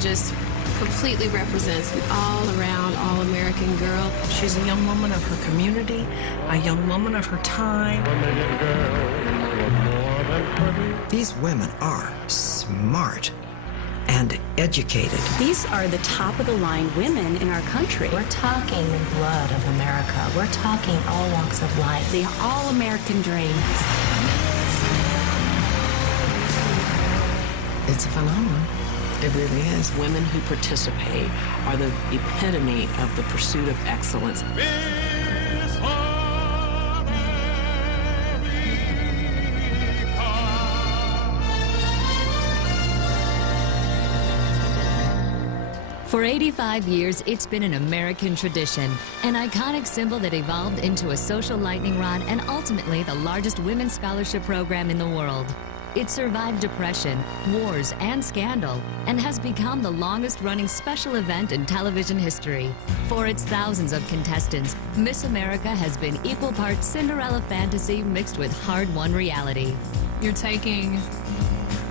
just completely represents an all-around, all-American girl. She's a young woman of her community, a young woman of her time. These women are smart and educated. These are the top-of-the-line women in our country. We're talking the blood of America. We're talking all walks of life. The all-American dream. It's a phenomenon. It really is. Women who participate are the epitome of the pursuit of excellence. For 85 years, it's been an American tradition, an iconic symbol that evolved into a social lightning rod and ultimately the largest women's scholarship program in the world. It survived depression, wars, and scandal, and has become the longest-running special event in television history. For its thousands of contestants, Miss America has been equal parts Cinderella fantasy mixed with hard-won reality. You're taking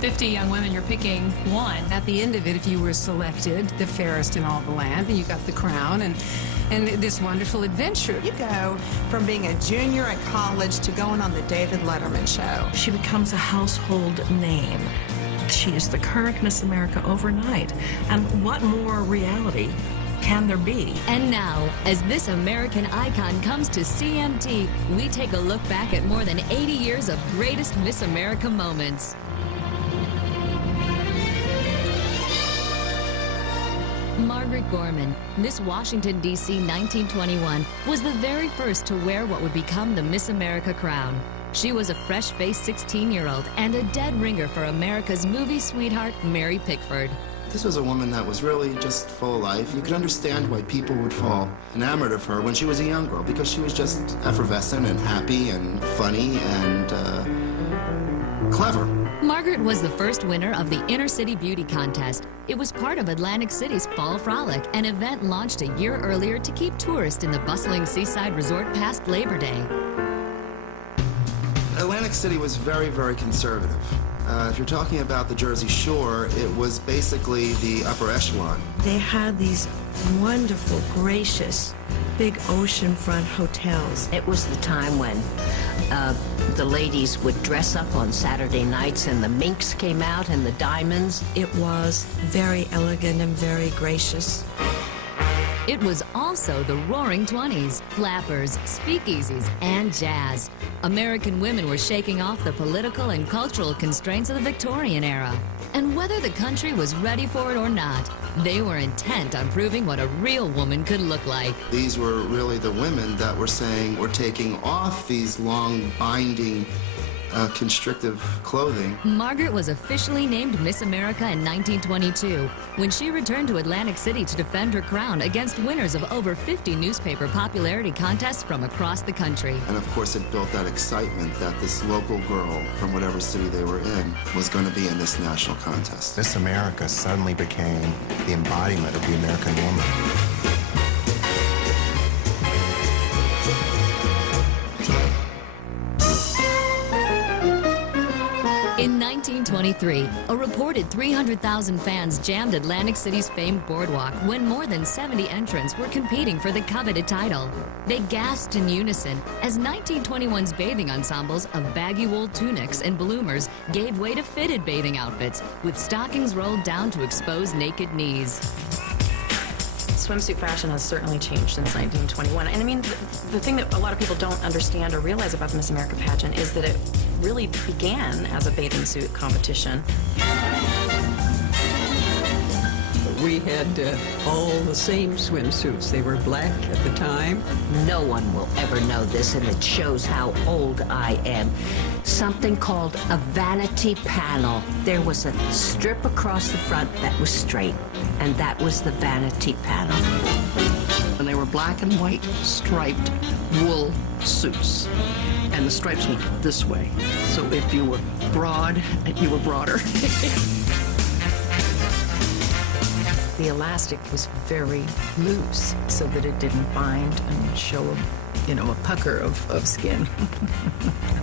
50 young women, you're picking one. At the end of it, if you were selected, the fairest in all the land, and you got the crown and this wonderful adventure. You go from being a junior at college to going on the David Letterman show. She becomes a household name. She is the current Miss America overnight. And what more reality can there be? And now, as this American icon comes to CMT, we take a look back at more than 80 years of greatest Miss America moments. Margaret Gorman, Miss Washington, D.C. 1921, was the very first to wear what would become the Miss America crown. She was a fresh-faced 16-year-old and a dead ringer for America's movie sweetheart, Mary Pickford. This was a woman that was really just full of life. You could understand why people would fall enamored of her when she was a young girl, because she was just effervescent and happy and funny and clever. Margaret was the first winner of the Inner City Beauty Contest. It was part of Atlantic City's Fall Frolic, an event launched a year earlier to keep tourists in the bustling seaside resort past Labor Day. Atlantic City was very, very conservative. If you're talking about the Jersey Shore, it was basically the upper echelon. They had these wonderful, gracious, big oceanfront hotels. It was the time when the ladies would dress up on Saturday nights and the minks came out and the diamonds. It was very elegant and very gracious. It was also the Roaring 20s, flappers, speakeasies, and jazz. American women were shaking off the political and cultural constraints of the Victorian era. And whether the country was ready for it or not, they were intent on proving what a real woman could look like. These were really the women that were saying, we're taking off these long binding constrictive clothing. Margaret was officially named Miss America in 1922 when she returned to Atlantic City to defend her crown against winners of over 50 newspaper popularity contests from across the country. And of course it built that excitement that this local girl from whatever city they were in was going to be in this national contest. Miss America suddenly became the embodiment of the American woman. In 1923, a reported 300,000 fans jammed Atlantic City's famed boardwalk when more than 70 entrants were competing for the coveted title. They gasped in unison as 1921's bathing ensembles of baggy wool tunics and bloomers gave way to fitted bathing outfits with stockings rolled down to expose naked knees. Swimsuit fashion has certainly changed since 1921. And I mean, the thing that a lot of people don't understand or realize about the Miss America pageant is that it really began as a bathing suit competition. We had all the same swimsuits. They were black at the time. No one will ever know this, and it shows how old I am. Something called a vanity panel. There was a strip across the front that was straight, and that was the vanity panel. And they were black and white striped wool suits. And the stripes went this way. So if you were broad, you were broader. The elastic was very loose so that it didn't bind and show a pucker of skin.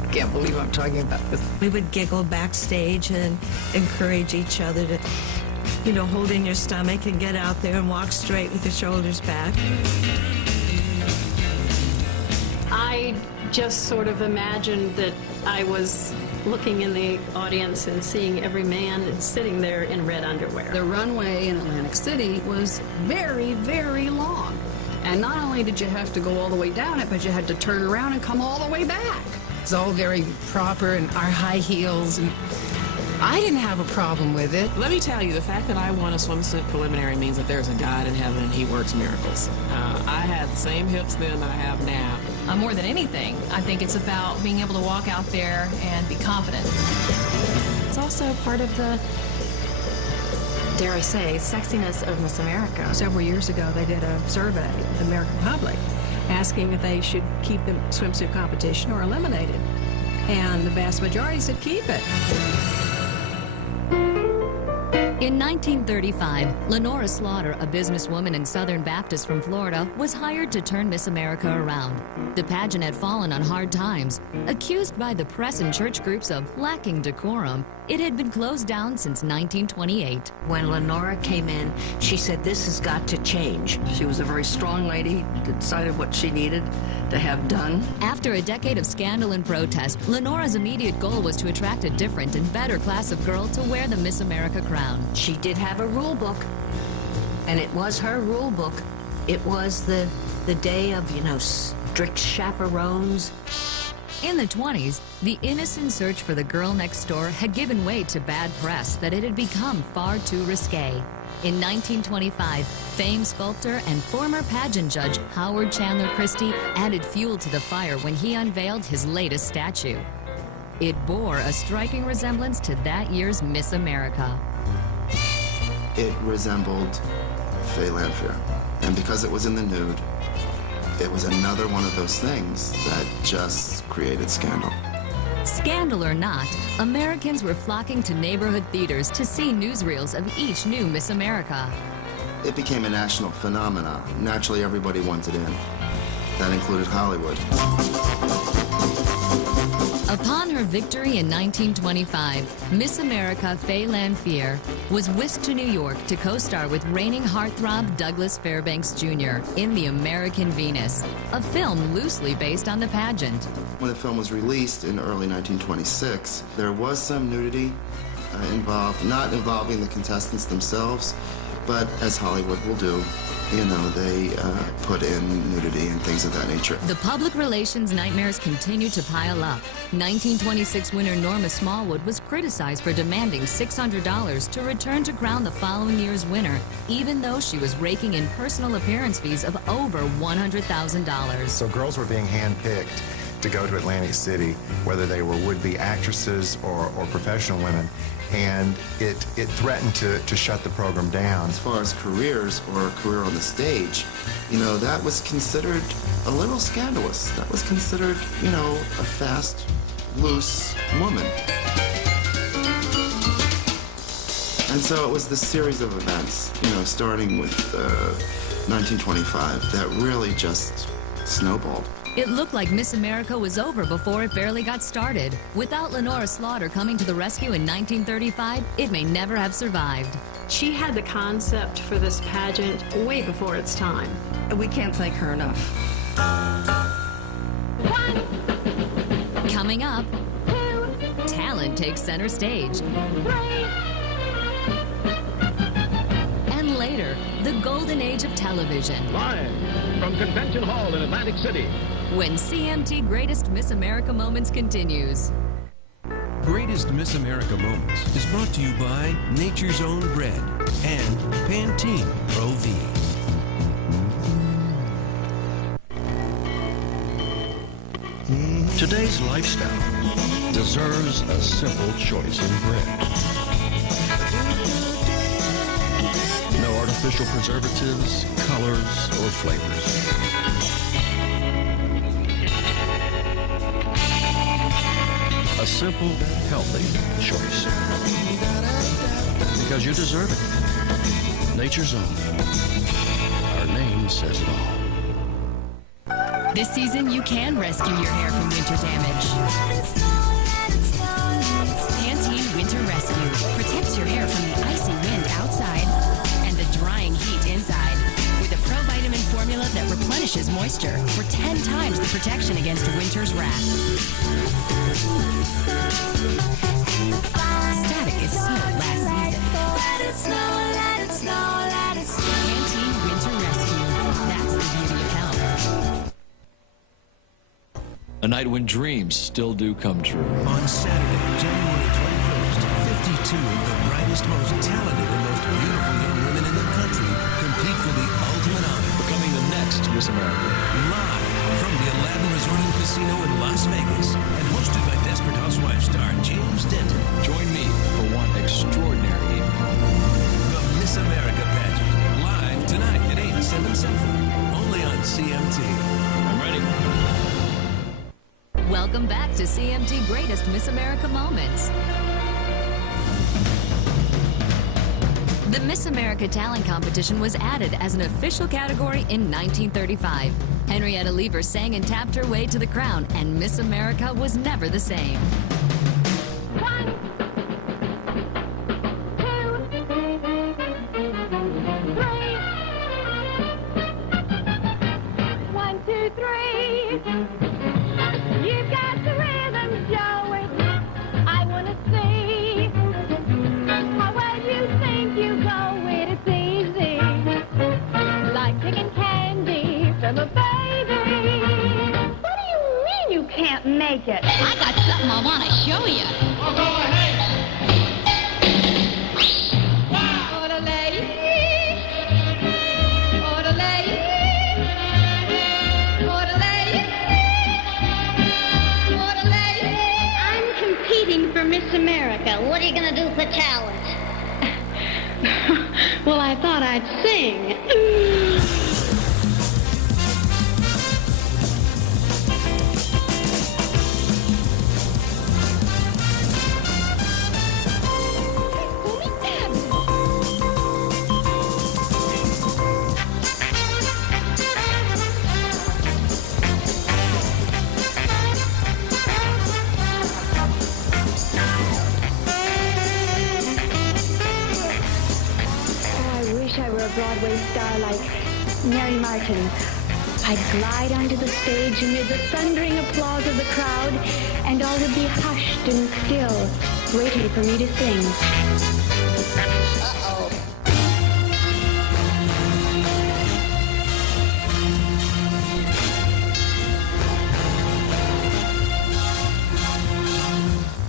I can't believe I'm talking about this. We would giggle backstage and encourage each other to hold in your stomach and get out there and walk straight with your shoulders back. I just sort of imagined that I was looking in the audience and seeing every man sitting there in red underwear. The runway in Atlantic City was very, very long. And not only did you have to go all the way down it, but you had to turn around and come all the way back. It's all very proper, and our high heels, and I didn't have a problem with it. Let me tell you, the fact that I won a swimsuit preliminary means that there's a God in heaven and he works miracles. I had the same hips then that I have now. More than anything, I think it's about being able to walk out there and be confident. It's also part of the, dare I say, sexiness of Miss America. Several years ago, they did a survey of the American public asking if they should keep the swimsuit competition or eliminate it. And the vast majority said keep it. In 1935, Lenora Slaughter, a businesswoman and Southern Baptist from Florida, was hired to turn Miss America around. The pageant had fallen on hard times. Accused by the press and church groups of lacking decorum, it had been closed down since 1928. When Lenora came in, she said, "This has got to change." She was a very strong lady, decided what she needed to have done. After a decade of scandal and protest, Lenora's immediate goal was to attract a different and better class of girl to wear the Miss America crown. She did have a rule book, and it was her rule book. It was the day of, strict chaperones. In the 20s, the innocent search for the girl next door had given way to bad press that it had become far too risque. In 1925, famed sculptor and former pageant judge Howard Chandler Christie added fuel to the fire when he unveiled his latest statue. It bore a striking resemblance to that year's Miss America. It resembled Fay Lanphier, and because it was in the nude, it was another one of those things that just created scandal. Scandal or not, Americans were flocking to neighborhood theaters to see newsreels of each new Miss America. It became a national phenomenon. Naturally, everybody wanted in. That included Hollywood. Upon her victory in 1925, Miss America Fay Lanphier was whisked to New York to co-star with reigning heartthrob Douglas Fairbanks Jr. in The American Venus, a film loosely based on the pageant. When the film was released in early 1926, there was some nudity involved, not involving the contestants themselves, but as Hollywood will do, they put in nudity and things of that nature. The public relations nightmares continued to pile up. 1926 winner Norma Smallwood was criticized for demanding $600 to return to crown the following year's winner, even though she was raking in personal appearance fees of over $100,000. So girls were being handpicked to go to Atlantic City, whether they were would-be actresses or professional women, and it threatened to shut the program down. As far as careers or a career on the stage, that was considered a little scandalous. That was considered, a fast, loose woman. And so it was this series of events, starting with 1925, that really just snowballed. It looked like Miss America was over before it barely got started. Without Lenora Slaughter coming to the rescue in 1935, it may never have survived. She had the concept for this pageant way before its time. We can't thank her enough. Coming up, talent takes center stage. And later, the golden age of television. Live from Convention Hall in Atlantic City. When CMT Greatest Miss America Moments continues. Greatest Miss America Moments is brought to you by Nature's Own Bread and Pantene Pro V. Today's lifestyle deserves a simple choice in bread. No artificial preservatives, colors, or flavors. A simple, healthy choice. Because you deserve it. Nature's Own. Our name says it all. This season, you can rescue your hair from winter damage. Pantene Winter Rescue protects your hair from the icy wind outside that replenishes moisture for 10 times the protection against winter's wrath. Static is sold last season. Pantene Winter Rescue. That's the beauty of health. A night when dreams still do come true. On Saturday, January 21st, 52 of the brightest, most talented, and most beautiful young women in the country compete for the ultimate honor. Becoming the next Miss America. Live from the Aladdin Resort and Casino in Las Vegas and hosted by Desperate Housewives star James Denton. Join me for one extraordinary evening. The Miss America Pageant. Live tonight at 8, 7 Central. Only on CMT. I'm ready. Welcome back to CMT Greatest Miss America Moments. The Miss America Talent Competition was added as an official category in 1935. Henrietta Lever sang and tapped her way to the crown, and Miss America was never the same. 1, 2, 3. 1, 2, 3. You've got the rhythm, Joey. I want to see how well you think you go it. It's easy, like picking candy from a baby. What do you mean you can't make it? I got something I want to show you. Oh, go ahead. Orderly, orderly, orderly. I'm competing for Miss America. What are you going to do for talent? Well, I thought I'd sing. Broadway star like Mary Martin. I'd glide onto the stage amid the thundering applause of the crowd, and all would be hushed and still, waiting for me to sing. Uh-oh.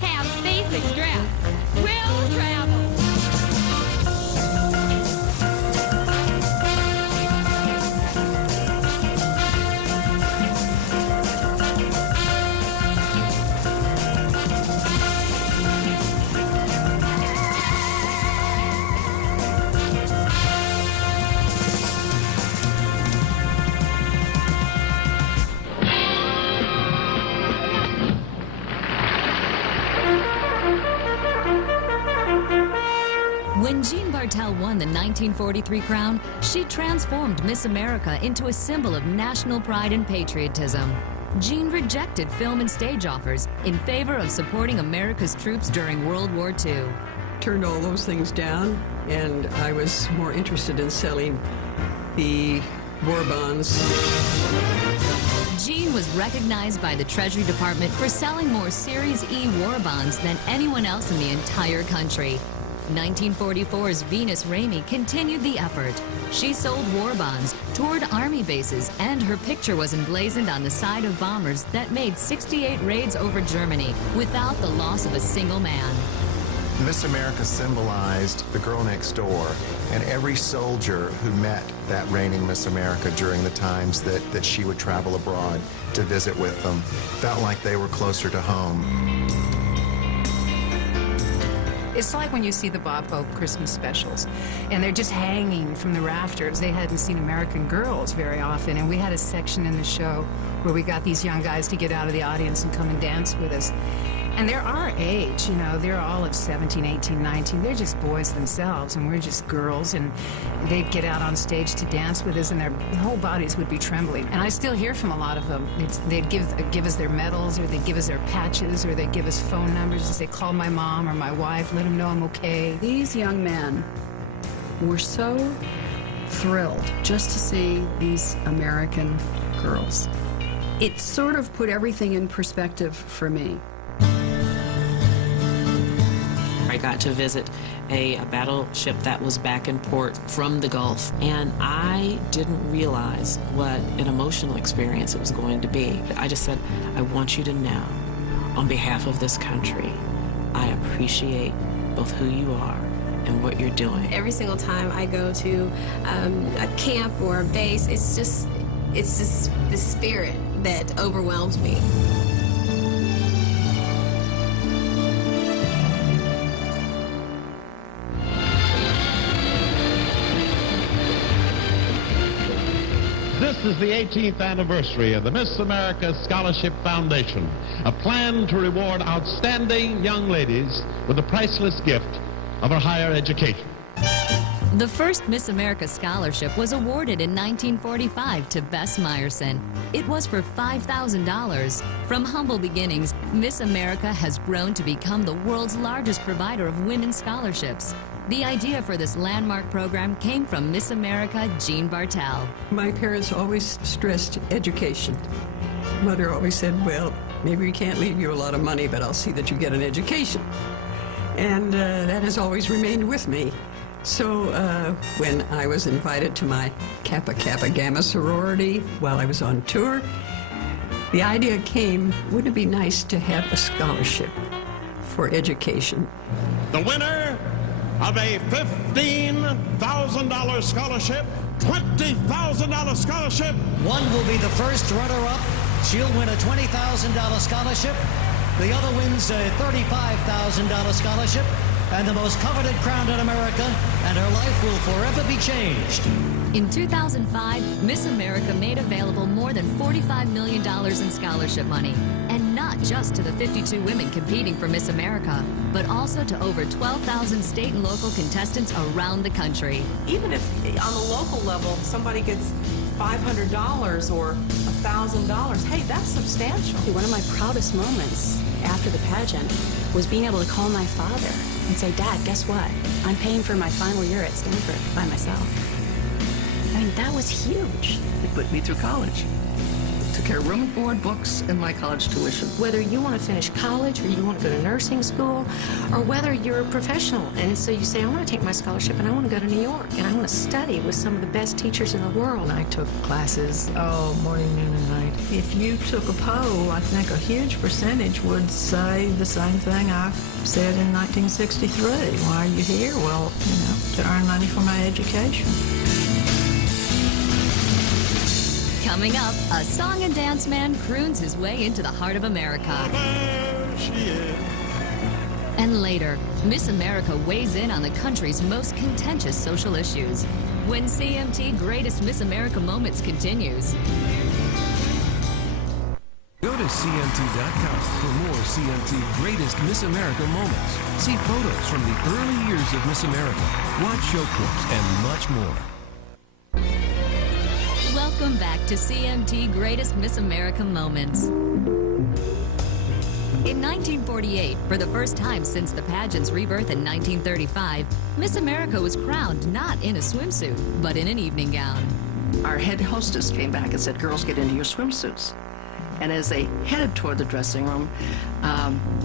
Have faith and dress. Will travel. When Jean Bartel won the 1943 crown, she transformed Miss America into a symbol of national pride and patriotism. Jean rejected film and stage offers in favor of supporting America's troops during World War II. Turned all those things down, and I was more interested in selling the war bonds. Jean was recognized by the Treasury Department for selling more Series E war bonds than anyone else in the entire country. 1944's Venus Ramey continued the effort. She sold war bonds, toured Army bases, and her picture was emblazoned on the side of bombers that made 68 raids over Germany without the loss of a single man. Miss America symbolized the girl next door, and every soldier who met that reigning Miss America during the times that she would travel abroad to visit with them felt like they were closer to home. It's like when you see the Bob Hope Christmas specials, and they're just hanging from the rafters. They hadn't seen American Girls very often, and we had a section in the show where we got these young guys to get out of the audience and come and dance with us. And they're our age, you know, they're all of 17, 18, 19. They're just boys themselves, and we're just girls, and they'd get out on stage to dance with us, and their whole bodies would be trembling. And I still hear from a lot of them. They'd give us their medals, or they'd give us their patches, or they'd give us phone numbers and say, call my mom or my wife, let them know I'm okay. These young men were so thrilled just to see these American girls. It sort of put everything in perspective for me. I got to visit a battleship that was back in port from the Gulf, and I didn't realize what an emotional experience it was going to be. I just said, I want you to know, on behalf of this country, I appreciate both who you are and what you're doing. Every single time I go to a camp or a base, it's just the spirit that overwhelms me. This is the 18th anniversary of the Miss America Scholarship Foundation, a plan to reward outstanding young ladies with the priceless gift of a higher education. The first Miss America scholarship was awarded in 1945 to Bess Meyerson. It was for $5,000. From humble beginnings, Miss America has grown to become the world's largest provider of women's scholarships. The idea for this landmark program came from Miss America Jean Bartel. My parents always stressed education. Mother always said, well, maybe we can't leave you a lot of money, but I'll see that you get an education. And that has always remained with me. So when I was invited to my Kappa Kappa Gamma sorority while I was on tour, the idea came, wouldn't it be nice to have a scholarship for education? The winner of a $15,000 scholarship, $20,000 scholarship. One will be the first runner-up. She'll win a $20,000 scholarship. The other wins a $35,000 scholarship. And the most coveted crown in America, and her life will forever be changed. In 2005, Miss America made available more than $45 million in scholarship money. And not just to the 52 women competing for Miss America, but also to over 12,000 state and local contestants around the country. Even if on the local level somebody gets $500 or $1,000, hey, that's substantial. One of my proudest moments after the pageant was being able to call my father and say, Dad, guess what? I'm paying for my final year at Stanford by myself. I mean, that was huge. They put me through college. Took care of room and board, books, and my college tuition. Whether you want to finish college or you want to go to nursing school, or whether you're a professional, and so you say, I want to take my scholarship and I want to go to New York, and I want to study with some of the best teachers in the world. I took classes, morning, noon, and night. If you took a poll, I think a huge percentage would say the same thing I said in 1963. Why are you here? Well, to earn money for my education. Coming up, a song and dance man croons his way into the heart of America. There she is. And later, Miss America weighs in on the country's most contentious social issues. When CMT Greatest Miss America Moments continues. Go to CMT.com for more CMT Greatest Miss America Moments. See photos from the early years of Miss America, watch show clips, and much more. Welcome back to CMT Greatest Miss America Moments. In 1948, for the first time since the pageant's rebirth in 1935, Miss America was crowned not in a swimsuit, but in an evening gown. Our head hostess came back and said, girls, get into your swimsuits. And as they headed toward the dressing room,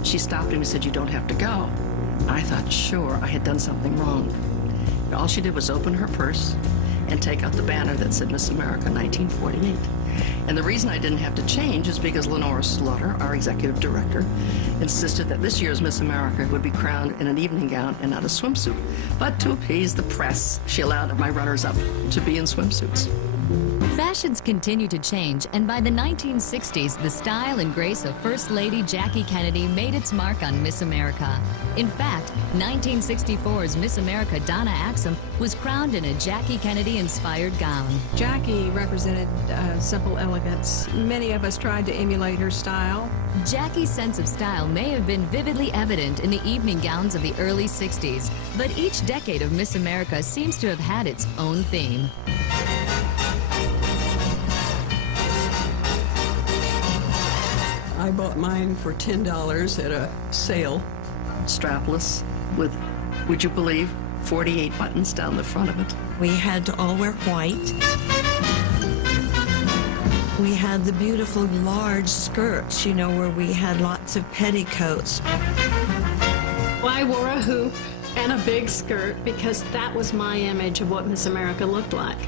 she stopped him and said, you don't have to go. I thought, sure, I had done something wrong. But all she did was open her purse and take out the banner that said Miss America 1948. And the reason I didn't have to change is because Lenora Slaughter, our executive director, insisted that this year's Miss America would be crowned in an evening gown and not a swimsuit. But to appease the press, she allowed my runners-up to be in swimsuits. Fashions continue to change, and by the 1960s, the style and grace of First Lady Jackie Kennedy made its mark on Miss America. In fact, 1964's Miss America Donna Axum was crowned in a Jackie Kennedy-inspired gown. Jackie represented simple elegance. Many of us tried to emulate her style. Jackie's sense of style may have been vividly evident in the evening gowns of the early 60s, but each decade of Miss America seems to have had its own theme. I bought mine for $10 at a sale. Strapless with, would you believe, 48 buttons down the front of it. We had to all wear white. We had the beautiful large skirts, you know, where we had lots of petticoats. I wore a hoop and a big skirt because that was my image of what Miss America looked like.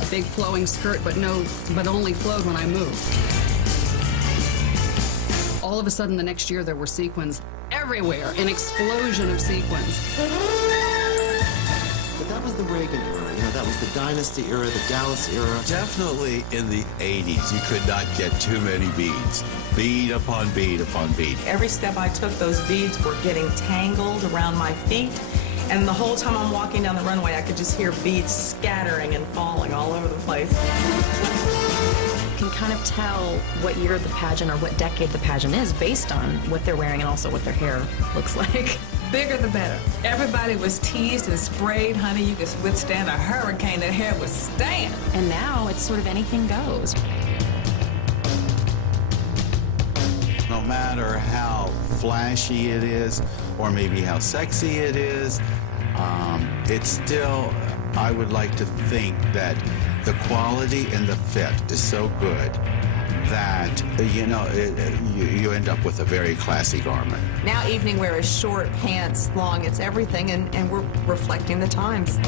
A big flowing skirt, but only flowed when I moved. All of a sudden, the next year, there were sequins everywhere, an explosion of sequins. But that was the Reagan era, you know, that was the Dynasty era, the Dallas era. Definitely in the 80s, you could not get too many beads. Bead upon bead upon bead. Every step I took, those beads were getting tangled around my feet. And the whole time I'm walking down the runway, I could just hear beads scattering and falling all over the place. You can kind of tell what year the pageant or what decade the pageant is based on what they're wearing and also what their hair looks like. Bigger the better. Everybody was teased and sprayed, honey. You could withstand a hurricane. That hair would stand. And now it's sort of anything goes. No matter how flashy it is, or maybe how sexy it is, it's still, I would like to think that the quality and the fit is so good that, you know, you end up with a very classy garment. Now evening wear is short, pants, long, it's everything, and we're reflecting the times.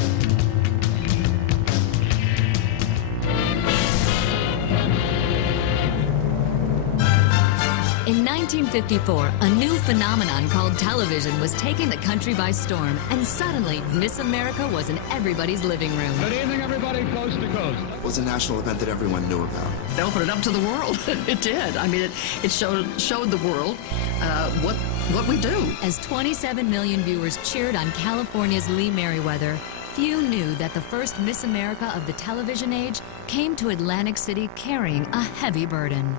In 1954, a new phenomenon called television was taking the country by storm, and suddenly Miss America was in everybody's living room. Good evening, everybody, coast to coast. It was a national event that everyone knew about. It opened it up to the world. It did. I mean, it showed the world what we do. As 27 million viewers cheered on California's Lee Merriweather, few knew that the first Miss America of the television age came to Atlantic City carrying a heavy burden.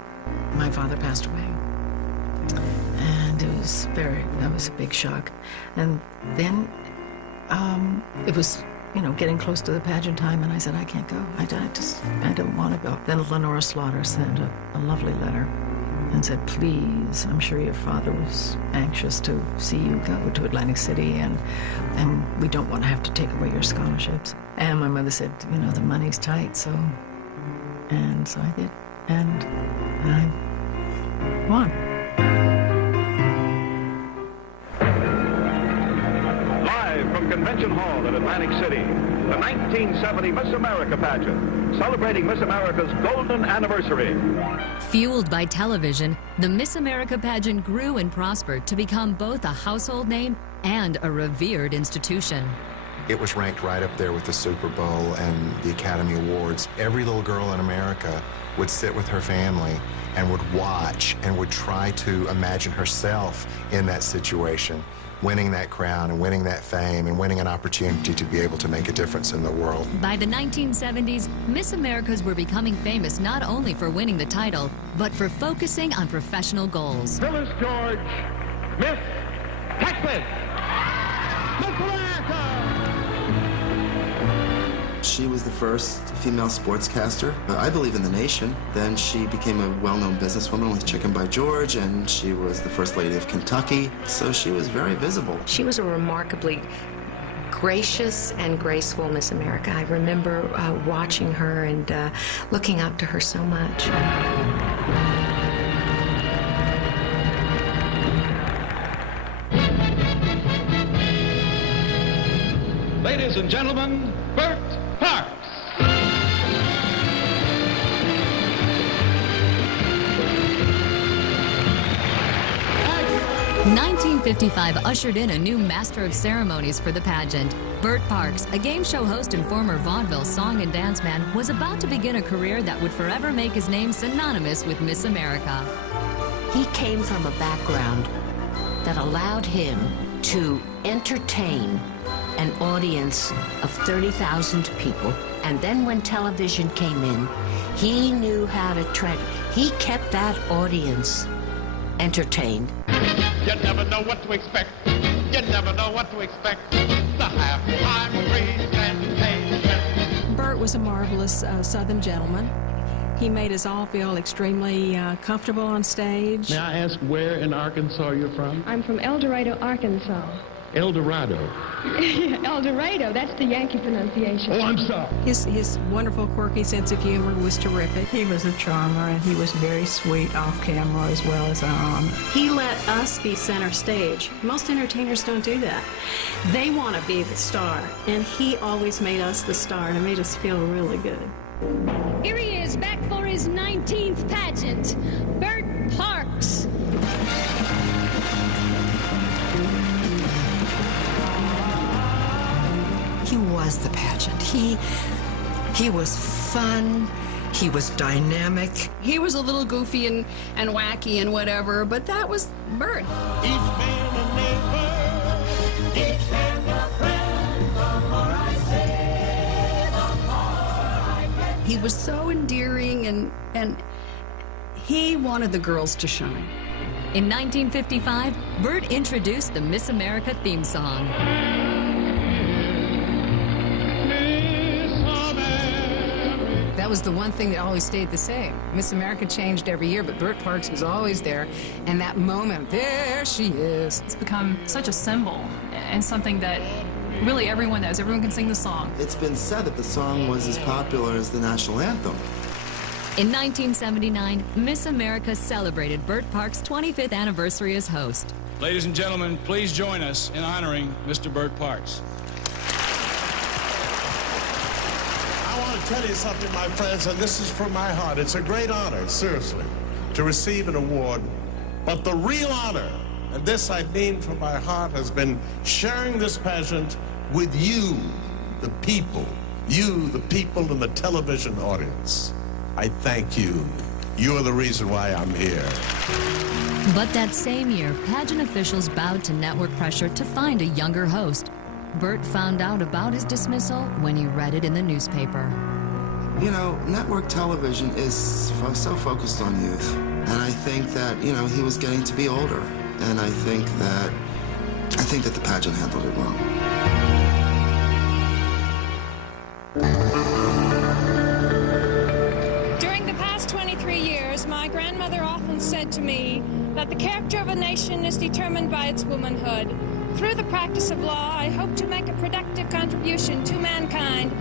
My father passed away. And that was a big shock. And then it was, you know, getting close to the pageant time, and I said, I can't go. I don't want to go. Then Lenora Slaughter sent a lovely letter and said, please, I'm sure your father was anxious to see you go to Atlantic City, and we don't want to have to take away your scholarships. And my mother said, you know, the money's tight, so I did. And I won. Live from Convention Hall at Atlantic City, the 1970 Miss America pageant, celebrating Miss America's golden anniversary. Fueled by television, the Miss America pageant grew and prospered to become both a household name and a revered institution. It was ranked right up there with the Super Bowl and the Academy Awards. Every little girl in America would sit with her family and would watch and would try to imagine herself in that situation, winning that crown and winning that fame and winning an opportunity to be able to make a difference in the world. By the 1970s, Miss Americas were becoming famous not only for winning the title, but for focusing on professional goals. Phyllis George, Miss Texas, Miss America! She was the first female sportscaster, I believe, in the nation. Then she became a well-known businesswoman with Chicken by George, and she was the First Lady of Kentucky, so she was very visible. She was a remarkably gracious and graceful Miss America. I remember watching her and looking up to her so much. Ladies and gentlemen, Bert Parks. 1955 ushered in a new master of ceremonies for the pageant. Bert Parks, a game show host and former vaudeville song and dance man, was about to begin a career that would forever make his name synonymous with Miss America. He came from a background that allowed him to entertain an audience of 30,000 people. And then when television came in, he knew how to he kept that audience entertained. You never know what to expect. You never know what to expect. The halftime presentation. Bert was a marvelous Southern gentleman. He made us all feel extremely comfortable on stage. May I ask where in Arkansas you're from? I'm from El Dorado, Arkansas. El Dorado. El Dorado, that's the Yankee pronunciation. Oh, I'm sorry. His wonderful, quirky sense of humor was terrific. He was a charmer, and he was very sweet off camera as well as on. He let us be center stage. Most entertainers don't do that. They want to be the star, and he always made us the star, and it made us feel really good. Here he is, back for his 19th pageant, Bert Parks. He was the pageant. He was fun. He was dynamic. He was a little goofy and wacky and whatever, but that was Bert. Each man a neighbor, each hand a friend, the more I say, the more I get. He was so endearing, and he wanted the girls to shine. In 1955, Bert introduced the Miss America theme song. That was the one thing that always stayed the same. Miss America changed every year, but Bert Parks was always there. And that moment, there she is. It's become such a symbol and something that really everyone knows. Everyone can sing the song. It's been said that the song was as popular as the national anthem. In 1979, Miss America celebrated Bert Parks' 25th anniversary as host. Ladies and gentlemen, please join us in honoring Mr. Bert Parks. I want to tell you something, my friends, and this is from my heart. It's a great honor, seriously, to receive an award. But the real honor, and this I mean from my heart, has been sharing this pageant with you, the people. You, the people in the television audience. I thank you. You are the reason why I'm here. But that same year, pageant officials bowed to network pressure to find a younger host. Bert found out about his dismissal when he read it in the newspaper. You know, network television is so focused on youth. And I think that, you know, he was getting to be older. And I think that the pageant handled it well. During the past 23 years, my grandmother often said to me that the character of a nation is determined by its womanhood. Through the practice of law, I hope to make a productive contribution to mankind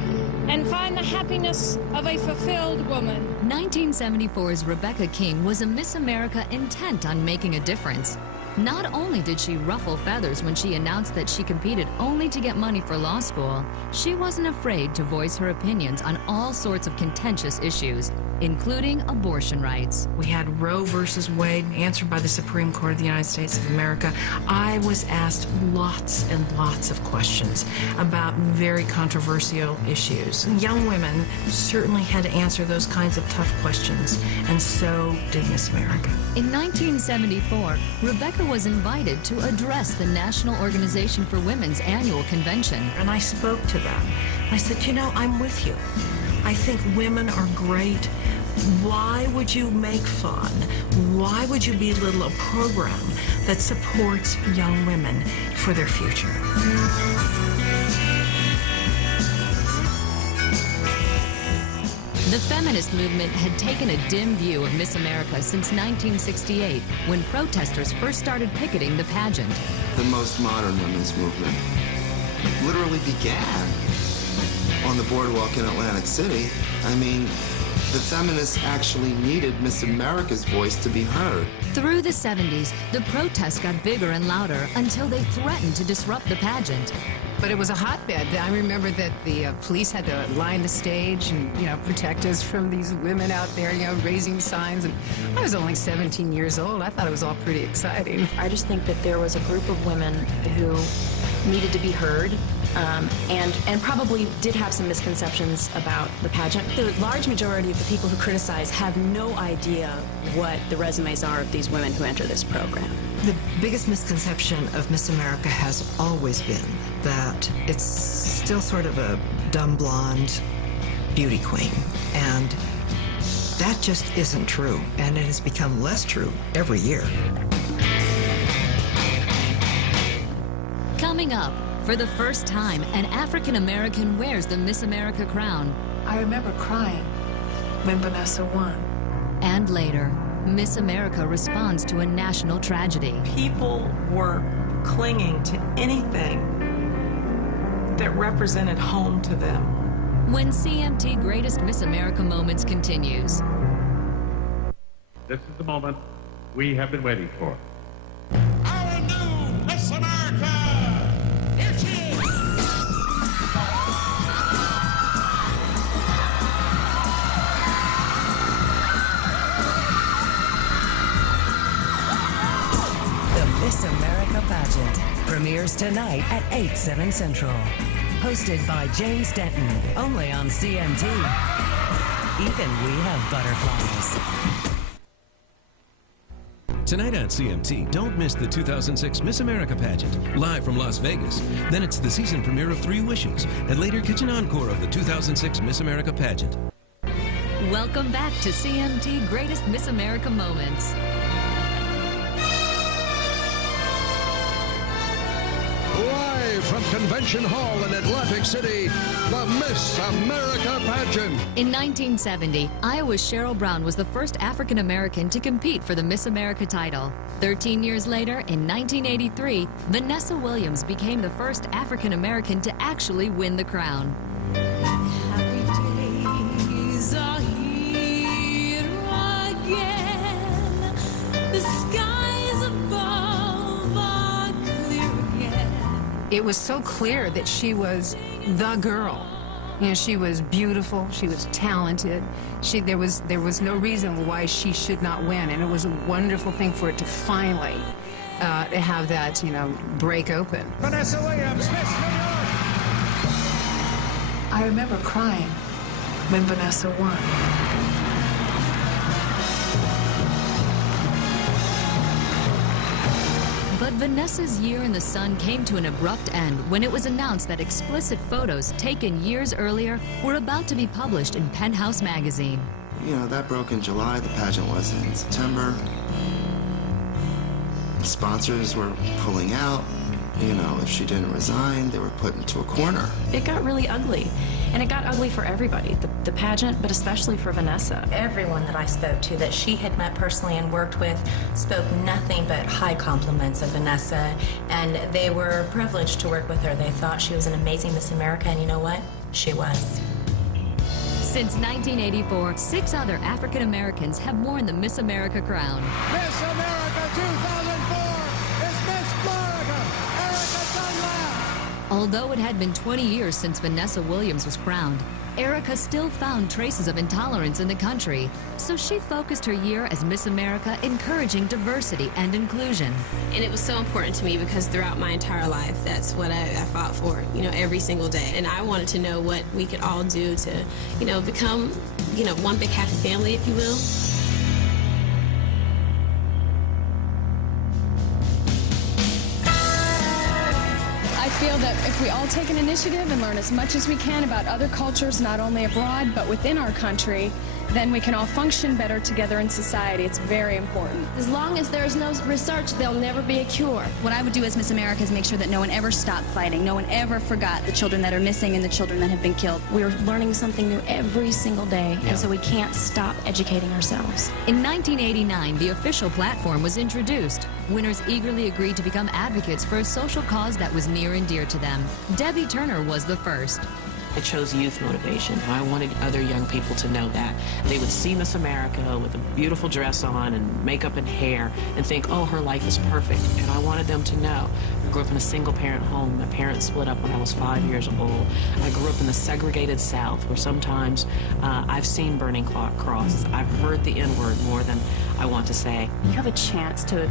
and find the happiness of a fulfilled woman. 1974's Rebecca King was a Miss America intent on making a difference. Not only did she ruffle feathers when she announced that she competed only to get money for law school, she wasn't afraid to voice her opinions on all sorts of contentious issues, including abortion rights. We had Roe versus Wade answered by the Supreme Court of the United States of America. I was asked lots and lots of questions about very controversial issues. Young women certainly had to answer those kinds of tough questions, and so did Miss America. In 1974, Rebecca was invited to address the National Organization for Women's annual convention. And I spoke to them. I said, you know, I'm with you. I think women are great. Why would you make fun? Why would you belittle a program that supports young women for their future? The feminist movement had taken a dim view of Miss America since 1968, when protesters first started picketing the pageant. The most modern women's movement literally began on the boardwalk in Atlantic City. I mean, the feminists actually needed Miss America's voice to be heard. Through the 70s, the protests got bigger and louder until they threatened to disrupt the pageant. But it was a hotbed. I remember that the police had to line the stage and, you know, protect us from these women out there, you know, raising signs. And I was only 17 years old. I thought it was all pretty exciting. I just think that there was a group of women who needed to be heard and probably did have some misconceptions about the pageant. The large majority of the people who criticize have no idea what the resumes are of these women who enter this program. The biggest misconception of Miss America has always been that it's still sort of a dumb blonde beauty queen. And that just isn't true. And it has become less true every year. Coming up, for the first time, an African American wears the Miss America crown. I remember crying when Vanessa won. And later, Miss America responds to a national tragedy. People were clinging to anything that represented home to them. When CMT Greatest Miss America Moments continues. This is the moment we have been waiting for. Our new Miss America! Here she is! The Miss America Pageant premieres tonight at 8, 7 Central. Hosted by James Denton, only on CMT. Even we have butterflies. Tonight on CMT, don't miss the 2006 Miss America Pageant, live from Las Vegas. Then it's the season premiere of 3 Wishes, and later kitchen encore of the 2006 Miss America Pageant. Welcome back to CMT Greatest Miss America Moments. Live from Convention Hall in Atlantic City, the Miss America Pageant. In 1970, Iowa's Cheryl Brown was the first African American to compete for the Miss America title. 13 years later, in 1983, Vanessa Williams became the first African American to actually win the crown. Happy days are here again. The skies above are clear again. It was so clear that she was the girl. You know, she was beautiful, she was talented. There was no reason why she should not win, and it was a wonderful thing for it to finally have that, break open. Vanessa Williams, Miss New York! I remember crying when Vanessa won. But Vanessa's year in the sun came to an abrupt end when it was announced that explicit photos taken years earlier were about to be published in Penthouse magazine. That broke in July. The pageant was in September. Sponsors were pulling out. If she didn't resign, they were put into a corner. It got really ugly, and it got ugly for everybody, the pageant, but especially for Vanessa. Everyone that I spoke to that she had met personally and worked with spoke nothing but high compliments of Vanessa, and they were privileged to work with her. They thought she was an amazing Miss America, and you know what? She was. Since 1984, 6 other African Americans have worn the Miss America crown. Miss America 2004 is Miss Florida, Erica Dunlap. Although it had been 20 years since Vanessa Williams was crowned, Erica still found traces of intolerance in the country, so she focused her year as Miss America encouraging diversity and inclusion. And it was so important to me because throughout my entire life, that's what I fought for, every single day. And I wanted to know what we could all do to, become, one big happy family, if you will. I feel that if we all take an initiative and learn as much as we can about other cultures, not only abroad, but within our country, then we can all function better together in society. It's very important. As long as there's no research, there'll never be a cure. What I would do as Miss America is make sure that no one ever stopped fighting, no one ever forgot the children that are missing and the children that have been killed. We're learning something new every single day, and so we can't stop educating ourselves. In 1989, the official platform was introduced. Winners eagerly agreed to become advocates for a social cause that was near and dear to them. Debbie Turner was the first. I chose youth motivation. I wanted other young people to know that. They would see Miss America with a beautiful dress on and makeup and hair and think, oh, her life is perfect. And I wanted them to know. I grew up in a single-parent home. My parents split up when I was 5 years old. I grew up in the segregated South where sometimes I've seen burning crosses. I've heard the N-word more than I want to say. You have a chance to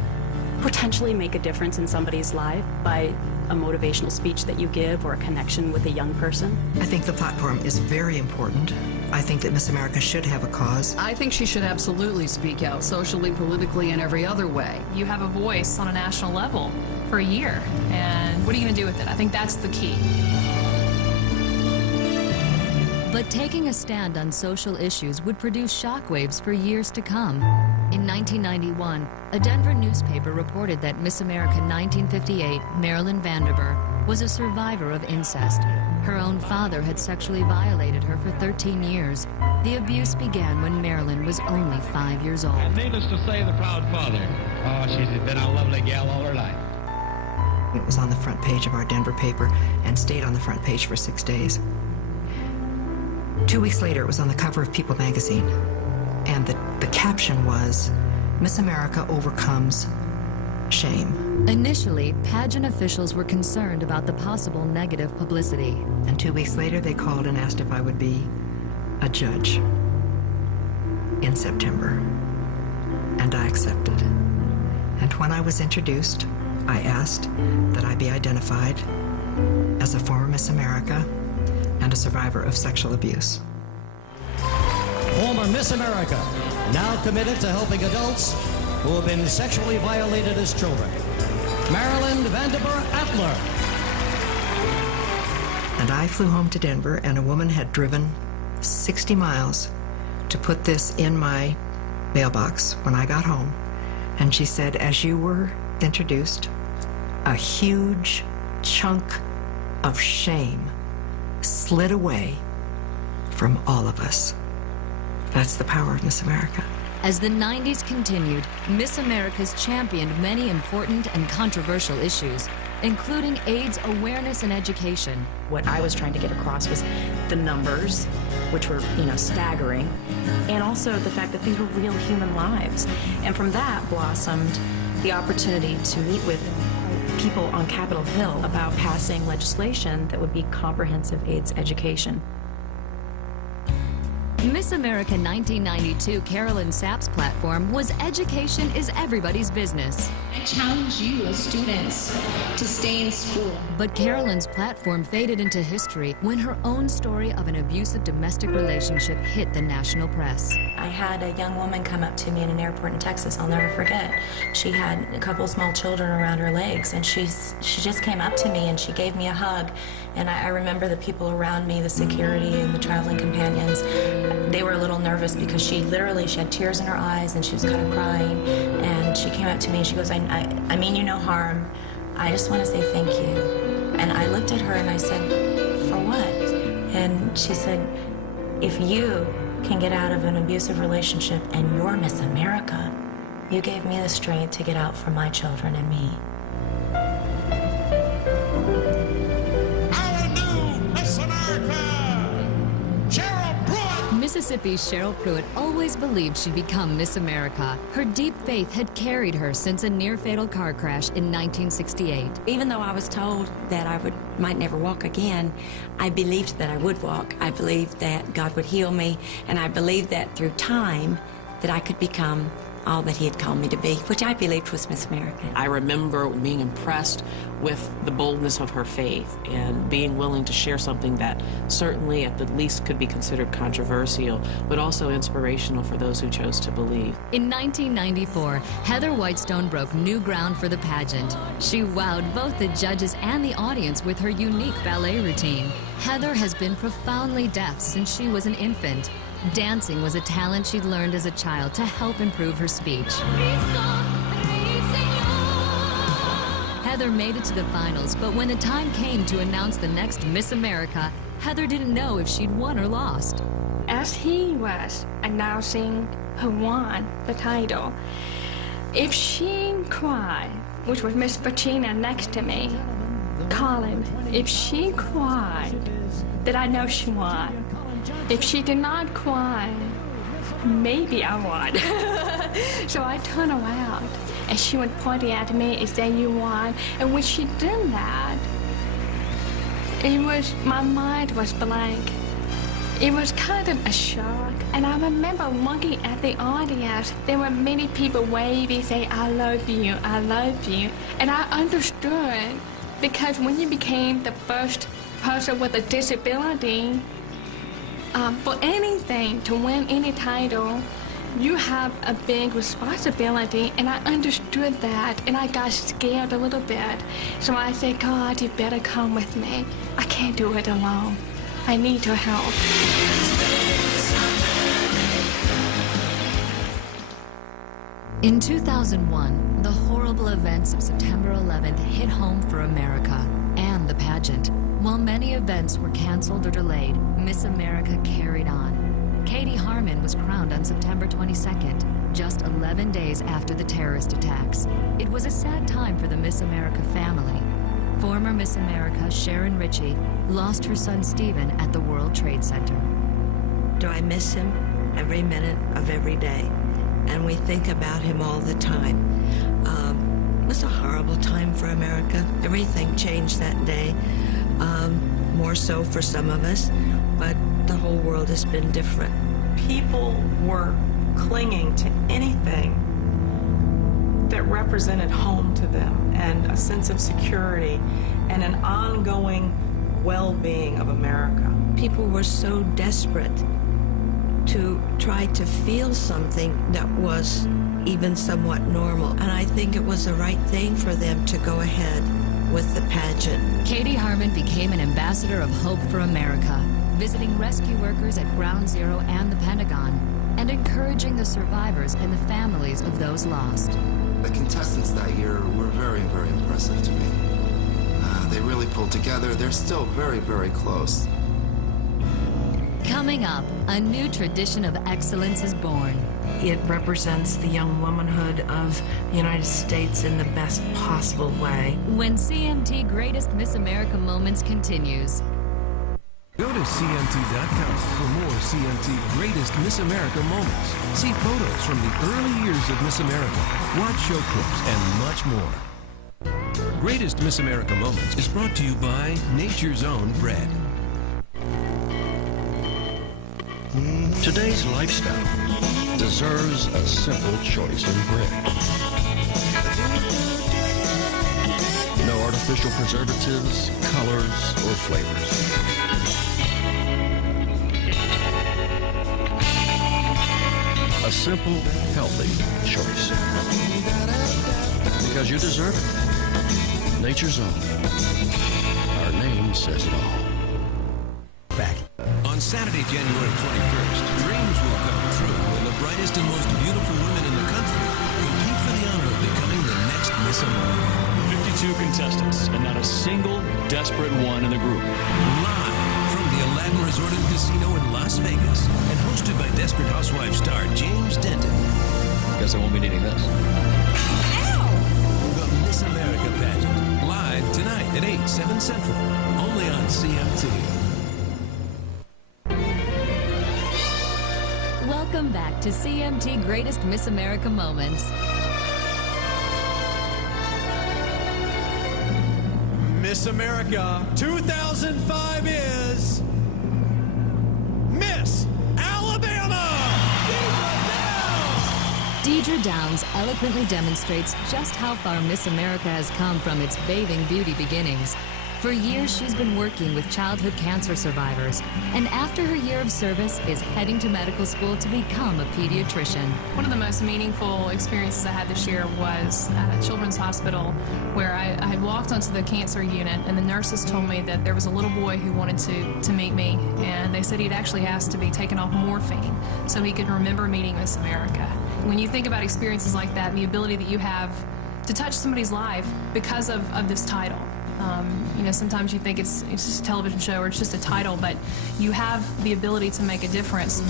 potentially make a difference in somebody's life by a motivational speech that you give or a connection with a young person? I think the platform is very important. I think that Miss America should have a cause. I think she should absolutely speak out socially, politically, and every other way. You have a voice on a national level for a year, and what are you going to do with it? I think that's the key. But taking a stand on social issues would produce shockwaves for years to come. In 1991, a Denver newspaper reported that Miss America 1958, Marilyn Vanderburg, was a survivor of incest. Her own father had sexually violated her for 13 years. The abuse began when Marilyn was only 5 years old. And needless to say, the proud father. Oh, she's been a lovely gal all her life. It was on the front page of our Denver paper and stayed on the front page for 6 days. 2 weeks later, it was on the cover of People magazine. And the caption was, Miss America overcomes shame. Initially, pageant officials were concerned about the possible negative publicity. And 2 weeks later, they called and asked if I would be a judge in September. And I accepted. And when I was introduced, I asked that I be identified as a former Miss America and a survivor of sexual abuse. Former Miss America, now committed to helping adults who have been sexually violated as children. Marilyn Vandiver Atler. And I flew home to Denver, and a woman had driven 60 miles to put this in my mailbox when I got home. And she said, as you were introduced, a huge chunk of shame slid away from all of us. That's the power of Miss America. As the 90s continued, Miss America's championed many important and controversial issues, including AIDS awareness and education. What I was trying to get across was the numbers, which were, staggering, and also the fact that these were real human lives. And from that blossomed the opportunity to meet with people on Capitol Hill about passing legislation that would be comprehensive AIDS education. Miss America 1992 Carolyn Sapp's platform was education is everybody's business. I challenge you as students to stay in school. But Carolyn's platform faded into history when her own story of an abusive domestic relationship hit the national press. I had a young woman come up to me in an airport in Texas, I'll never forget. She had a couple small children around her legs, and she just came up to me and she gave me a hug. And I remember the people around me, the security and the traveling companions, they were a little nervous because she had tears in her eyes and she was kind of crying. And she came up to me and she goes, I mean you no harm. I just want to say thank you. And I looked at her and I said, for what? And she said, if you can get out of an abusive relationship and you're Miss America, you gave me the strength to get out for my children and me. Mississippi's Cheryl Pruitt always believed she'd become Miss America. Her deep faith had carried her since a near-fatal car crash in 1968. Even though I was told that I might never walk again, I believed that I would walk. I believed that God would heal me, and I believed that through time that I could become all that he had called me to be, which I believed was Miss America. I remember being impressed with the boldness of her faith and being willing to share something that certainly at the least could be considered controversial, but also inspirational for those who chose to believe. In 1994, Heather Whitestone broke new ground for the pageant. She wowed both the judges and the audience with her unique ballet routine. Heather has been profoundly deaf since she was an infant. Dancing was a talent she'd learned as a child to help improve her speech. Heather made it to the finals, but when the time came to announce the next Miss America, Heather didn't know if she'd won or lost. As he was announcing who won the title, if she cried, which was Miss Pacina next to me, Colin, if she cried, then I know she won. If she did not cry, maybe I won. So I turned around, and she was pointing at me and saying, you won. And when she did that, my mind was blank. It was kind of a shock. And I remember looking at the audience. There were many people waving, saying, I love you, I love you. And I understood, because when you became the first person with a disability, for anything, to win any title, you have a big responsibility, and I understood that, and I got scared a little bit. So I said, God, you better come with me. I can't do it alone. I need your help. In 2001, the horrible events of September 11th hit home for America and the pageant. While many events were canceled or delayed, Miss America carried on. Katie Harmon was crowned on September 22nd, just 11 days after the terrorist attacks. It was a sad time for the Miss America family. Former Miss America Sharon Ritchie lost her son Stephen at the World Trade Center. Do I miss him? Every minute of every day. And we think about him all the time. It was a horrible time for America. Everything changed that day. More so for some of us, but the whole world has been different. People were clinging to anything that represented home to them and a sense of security and an ongoing well-being of America. People were so desperate to try to feel something that was even somewhat normal. And I think it was the right thing for them to go ahead with the pageant. Katie Harmon became an ambassador of hope for America, visiting rescue workers at Ground Zero and the Pentagon, and encouraging the survivors and the families of those lost. The contestants that year were very, very impressive to me. They really pulled together. They're still very, very close. Coming up, a new tradition of excellence is born. It represents the young womanhood of the United States in the best possible way. When CMT Greatest Miss America Moments continues. Go to CMT.com for more CMT Greatest Miss America Moments. See photos from the early years of Miss America, watch show clips, and much more. Greatest Miss America Moments is brought to you by Nature's Own Bread. Today's lifestyle deserves a simple choice in bread. No artificial preservatives, colors, or flavors. A simple, healthy choice. Because you deserve it. Nature's Own. Our name says it all. Back. On Saturday, January 21st, dreams will come true when the brightest and most beautiful women in the country compete for the honor of becoming the next Miss America. 52 contestants and not a single desperate one in the group. Live from the Aladdin Resort and Casino in Las Vegas and hosted by Desperate Housewives star James Denton. Guess I won't be needing this. The Miss America Pageant. Live tonight at 8, 7 Central. Only on CMT. Welcome back to CMT Greatest Miss America Moments. Miss America 2005 is Miss Alabama! Deidre Downs eloquently demonstrates just how far Miss America has come from its bathing beauty beginnings. For years, she's been working with childhood cancer survivors, and after her year of service is heading to medical school to become a pediatrician. One of the most meaningful experiences I had this year was at Children's Hospital, where I walked onto the cancer unit, and the nurses told me that there was a little boy who wanted to meet me, and they said he'd actually asked to be taken off morphine so he could remember meeting Miss America. When you think about experiences like that and the ability that you have to touch somebody's life because of this title, sometimes you think it's just a television show or it's just a title, but you have the ability to make a difference.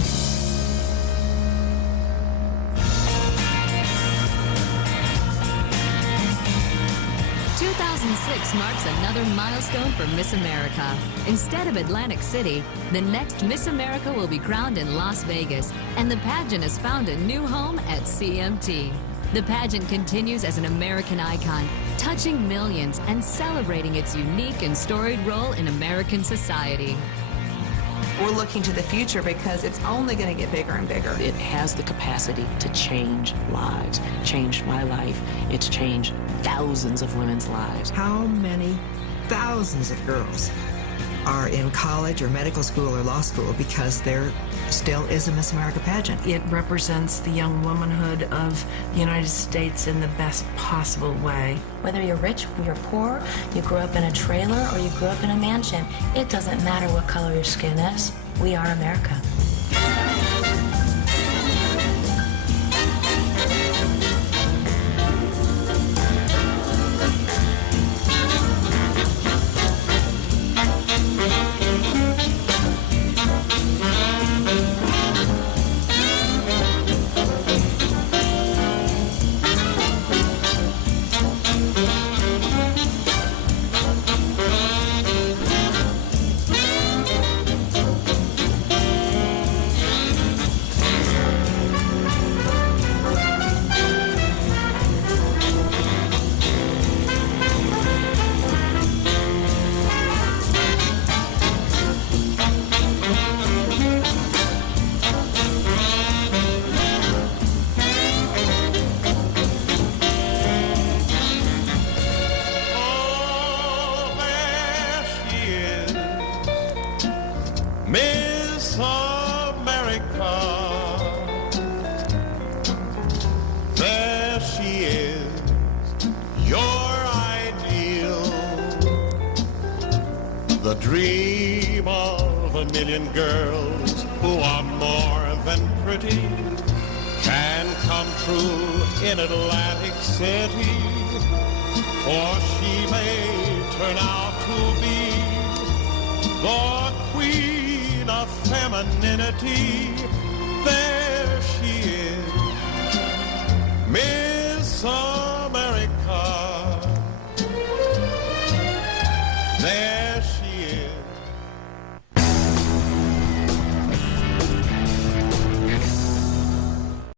2006 marks another milestone for Miss America. Instead of Atlantic City, the next Miss America will be crowned in Las Vegas, and the pageant has found a new home at CMT. The pageant continues as an American icon, touching millions and celebrating its unique and storied role in American society. We're looking to the future because it's only going to get bigger and bigger. It has the capacity to change lives. Changed my life. It's changed thousands of women's lives. How many thousands of girls are in college or medical school or law school because there still is a Miss America pageant? It represents the young womanhood of the United States in the best possible way. Whether you're rich or you're poor, you grew up in a trailer or you grew up in a mansion, it doesn't matter what color your skin is. We are America. Miss America. There she is, your ideal, the dream of a million girls who are more than pretty, can come true in Atlantic City, for she may turn out to be the queen of femininity. There she is, Miss America. There